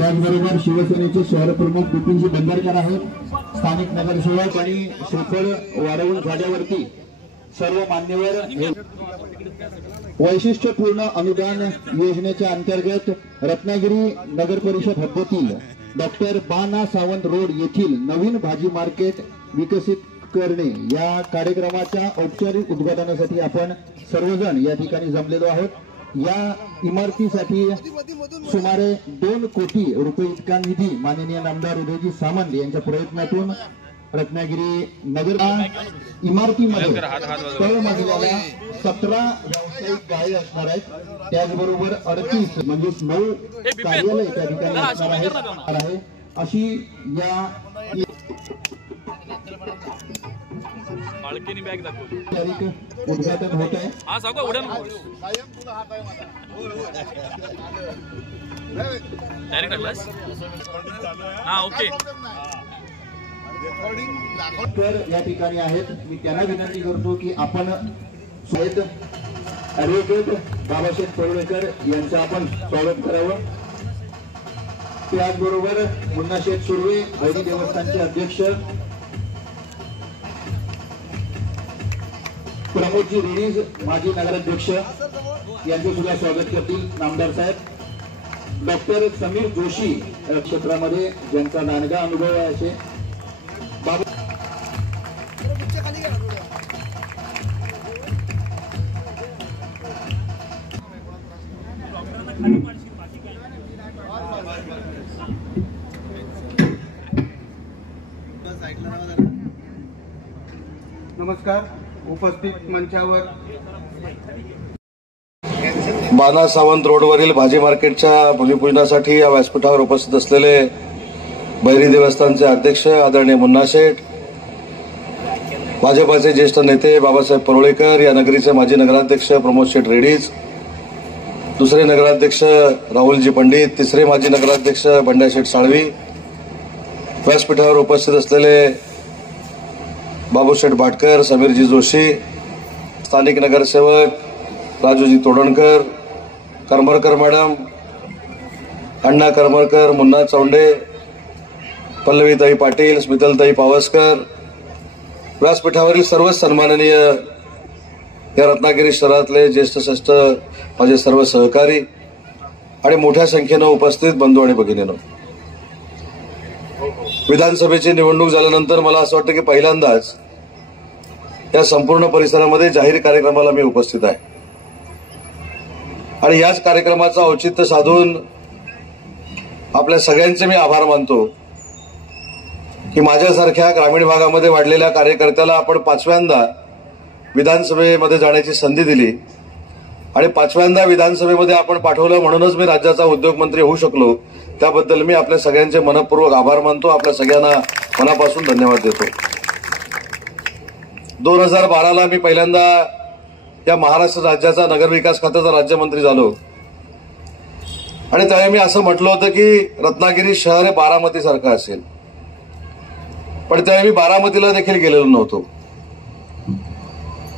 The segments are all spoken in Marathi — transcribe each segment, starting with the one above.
त्याचबरोबर शिवसेनेचे शहर प्रमुख बिपिनजी बंदरकर आहेत, स्थानिक नगरसेवक आणि शेफळ वाढवून झाल्यावरती सर्व मान्यवर हे वैशिष्ट्यपूर्ण अनुदान योजनेच्या अंतर्गत रत्नागिरी नगर परिषद हद्दीतील डॉक्टर बाना सावंत रोड येथील नवीन भाजी मार्केट विकसित करणे या कार्यक्रमाच्या औपचारिक उद्घाटनासाठी आपण सर्वजण या ठिकाणी जमलेलो आहोत। या इमारतीसाठी सुमारे 2 कोटी रुपये इतका निधी माननीय नामदार उदयजी सामंत यांच्या प्रयत्नातून रत्नागिरी नगर इमारतीमध्ये तळमजल्याला 17 व्यावसायिक गाळे असणार आहेत। त्याचबरोबर 38 म्हणजे 9 कार्यालय त्या ठिकाणी असणार आहे। अशी या उद्घाटन होत आहे। या ठिकाणी आहेत, मी त्यांना विनंती करतो की आपण ॲडव्होकेट बाबासाहेब परुळेकर यांचं आपण स्वागत करावं। त्याचबरोबर मुन्नाशेठ सुर्वे हळदी देवस्थानचे अध्यक्ष प्रमोदजी रेडीज माजी नगराध्यक्ष यांचे सुद्धा स्वागत करतील नामदार साहेब। डॉक्टर समीर जोशी क्षेत्रामध्ये ज्यांचा दांडगा अनुभव आहे असे नमस्कार। उपस्थित मंचावर बाना सावंत रोडवरील भाजी मार्केटच्या भूमिपूजनासाठी या व्यासपीठावर उपस्थित असलेले बैरी देवस्थानचे अध्यक्ष आदरणीय मुन्ना शेठ, भाजपाचे ज्येष्ठ नेते बाबासाहेब परुळेकर, या नगरीचे माजी नगराध्यक्ष प्रमोद शेठ रेडीज, दुसरे नगराध्यक्ष राहुलजी पंडित, तिसरे माजी नगराध्यक्ष बंड्या शेठ साळवी, व्यासपीठावर उपस्थित असलेले बाबूशेठ भाटकर, समीरजी जोशी, स्थानिक नगरसेवक राजूजी तोडणकर, करमरकर मॅडम, अण्णा करमरकर, मुन्ना चौंडे, पल्लवीताई पाटील, स्मितलताई पावसकर, व्यासपीठावरील सर्व सन्माननीय या रत्नागिरी शहरातले ज्येष्ठ श्रेष्ठ माझे सर्व सहकारी आणि मोठ्या संख्येनं उपस्थित बंधू आणि भगिनींनो, विधानसभेची निवडणूक झाल्यानंतर मला असं वाटतं की पहिल्यांदाच या संपूर्ण परिसरामध्ये जाहीर कार्यक्रमाला मी उपस्थित आहे आणि याच कार्यक्रमाचं औचित्य साधून आपल्या सगळ्यांचे मी आभार मानतो की माझ्यासारख्या ग्रामीण भागामध्ये वाढलेल्या कार्यकर्त्याला आपण 5व्यांदा विधानसभेमध्ये जाण्याची संधी दिली आणि 5व्यांदा विधानसभेमध्ये आपण पाठवलं, म्हणूनच मी राज्याचा उद्योगमंत्री होऊ शकलो। त्याबद्दल मी आपल्या सगळ्यांचे मनपूर्वक आभार मानतो, आपल्या सगळ्यांना मनापासून धन्यवाद देतो। 2012ला मी पहिल्यांदा या महाराष्ट्र राज्याचा नगरविकास खात्याचा राज्यमंत्री झालो आणि त्यावेळी मी असं म्हटलं होतं की रत्नागिरी शहर हे बारामतीसारखं असेल, पण त्यावेळी मी बारामतीला देखील गेलेलो नव्हतो।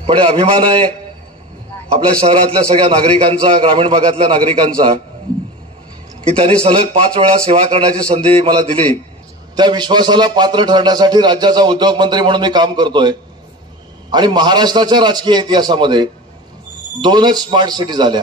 पण अभिमान आहे आपल्या शहरातल्या सगळ्या नागरिकांचा, ग्रामीण भागातल्या नागरिकांचा, की त्यांनी सलग 5 वेळा सेवा करण्याची संधी मला दिली। त्या विश्वासाला पात्र ठरण्यासाठी राज्याचा उद्योगमंत्री म्हणून मी काम करतोय आणि महाराष्ट्राच्या राजकीय इतिहासामध्ये 2च स्मार्ट सिटी झाल्या।